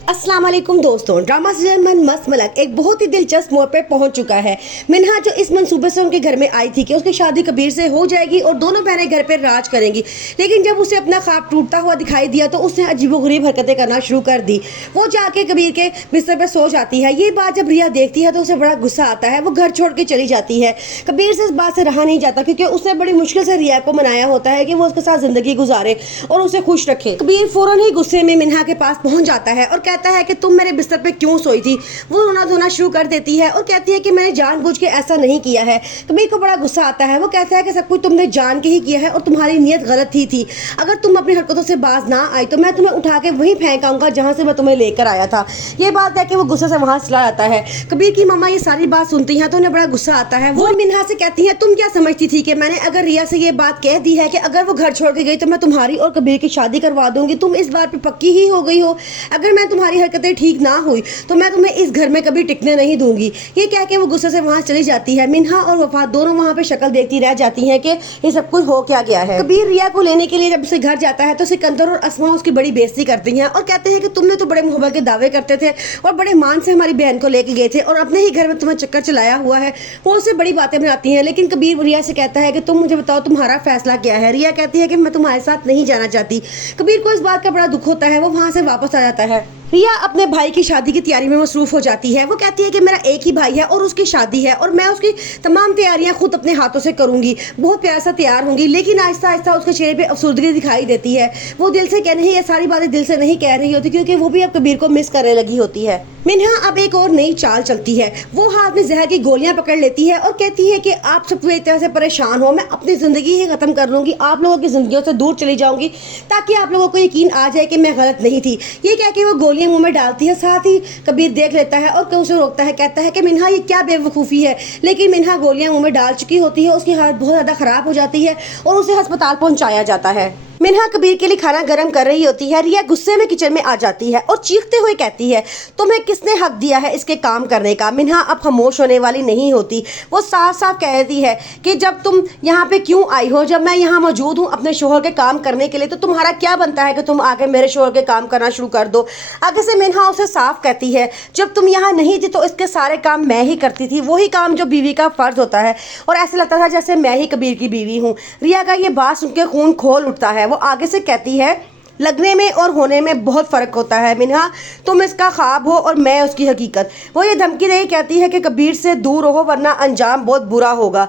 अस्सलाम वालेकुम दोस्तों, ड्रामा सीरियल मन मस्त मलक एक बहुत ही दिलचस्प मोड़ पे पहुंच चुका है। मिन्हा जो इस मंसूबे से उनके घर में आई थी कि उसकी शादी कबीर से हो जाएगी और दोनों बहनें घर पे राज करेंगी, लेकिन जब उसे अपना ख्वाब टूटता हुआ दिखाई दिया तो उसने अजीबोगरीब हरकतें करना शुरू कर दी। वो जाके कबीर के बिस्तर पे सो जाती है। ये बात जब रिया देखती है तो उसे बड़ा गुस्सा आता है। वो घर छोड़ के चली जाती है। कबीर से इस बात से रहा नहीं जाता क्योंकि उसने बड़ी मुश्किल से रिया को मनाया होता है कि वो उसके साथ जिंदगी गुजारे और उसे खुश रखे। कबीर फौरन ही गुस्से में मिन्हा के पास पहुंच जाता है और कहता है कि तुम मेरे बिस्तर पे क्यों सोई थी। वो रोना धोना शुरू कर देती है और कहती है कि मैंने जानबूझ के ऐसा नहीं किया है। कबीर को बड़ा गुस्सा आता है। वो कहता है कि सब कुछ तुमने जान के ही किया है और तुम्हारी नीयत गलत ही थी। अगर तुम अपनी हरकतों से बाज ना आई तो मैं तुम्हें उठा के वहीं फेंक आऊंगा जहाँ से मैं तुम्हें लेकर आया था। ये बात है कि वो गुस्से से वहाँ चला जाता है। कबीर की मम्मा ये सारी बात सुनती हैं तो उन्हें बड़ा गुस्सा आता है। वो मिन्हा से कहती है तुम क्या समझती थी कि मैंने अगर रिया से ये बात कह दी है कि अगर वो घर छोड़ के गई तो मैं तुम्हारी और कबीर की शादी करवा दूंगी, तुम इस बात पे पक्की ही हो गई हो। अगर मैं तुम्हारी हरकतें ठीक ना हुई तो मैं तुम्हें इस घर में कभी टिकने नहीं दूंगी। ये कह के वो गुस्से से वहाँ चली जाती है। मिन्हा और वफा दोनों वहाँ पे शक्ल देखती रह जाती हैं कि ये सब कुछ हो क्या गया है। कबीर रिया को लेने के लिए जब उसे घर जाता है तो सिकंदर और अस्मा उसकी बड़ी बेइज्जती करती हैं और कहते हैं कि तुमने तो बड़े मोहब्बत के दावे करते थे और बड़े मान से हमारी बहन को लेके गए थे और अपने ही घर में तुम्हें चक्कर चलाया हुआ है। वो उससे बड़ी बातें बनाती हैं, लेकिन कबीर रिया से कहता है कि तुम मुझे बताओ तुम्हारा फैसला क्या है। रिया कहती है कि मैं तुम्हारे साथ नहीं जाना चाहती। कबीर को इस बात का बड़ा दुख होता है। वो वहाँ से वापस आ जाता है। रिया अपने भाई की शादी की तैयारी में मसरूफ हो जाती है। वो कहती है कि मेरा एक ही भाई है और उसकी शादी है और मैं उसकी तमाम तैयारियां खुद अपने हाथों से करूंगी, बहुत प्यार सा तैयार होंगी। लेकिन आहिस्ता आहिस्ता उसके चेहरे पे अफसुर्दगी दिखाई देती है। वो दिल से कह नहीं, ये सारी बातें दिल से नहीं कह रही होती क्योंकि वो भी अब कबीर को मिस करने लगी होती है। मिन्हा अब एक और नई चाल चलती है। वो हाथ में जहर की गोलियां पकड़ लेती है और कहती है कि आप सब पूरी तरह से परेशान हो, मैं अपनी जिंदगी ही खत्म कर लूंगी, आप लोगों की जिंदगियों से दूर चली जाऊंगी ताकि आप लोगों को यकीन आ जाए कि मैं गलत नहीं थी। ये कह के वो गोलियां मुंह में डालती है। साथ ही कबीर देख लेता है और उसे रोकता है, कहता है कि मिन्हा ये क्या बेवकूफ़ी है। लेकिन मिन्हा गोलियां मुंह में डाल चुकी होती है। उसकी हालत बहुत ज़्यादा ख़राब हो जाती है और उसे अस्पताल पहुंचाया जाता है। मिन्हा कबीर के लिए खाना गर्म कर रही होती है। रिया गुस्से में किचन में आ जाती है और चीखते हुए कहती है तुम्हें किसने हक दिया है इसके काम करने का। मिन्हा अब खामोश होने वाली नहीं होती। वो साफ साफ कहती है कि जब तुम यहाँ पे क्यों आई हो, जब मैं यहाँ मौजूद हूँ अपने शोहर के काम करने के लिए, तो तुम्हारा क्या बनता है कि तुम आके मेरे शोहर के काम करना शुरू कर दो। आगे से मिन्हा उसे साफ कहती है जब तुम यहाँ नहीं थी तो इसके सारे काम मैं ही करती थी, वही काम जो बीवी का फर्ज होता है, और ऐसे लगता था जैसे मैं ही कबीर की बीवी हूँ। रिया का ये बात सुन के खून खोल उठता है। वो आगे से कहती है लगने में और होने में बहुत फ़र्क होता है मिन्हा, तुम इसका ख्वाब हो और मैं उसकी हकीकत। वो ये धमकी दे कहती है कि कबीर से दूर रहो वरना अंजाम बहुत बुरा होगा।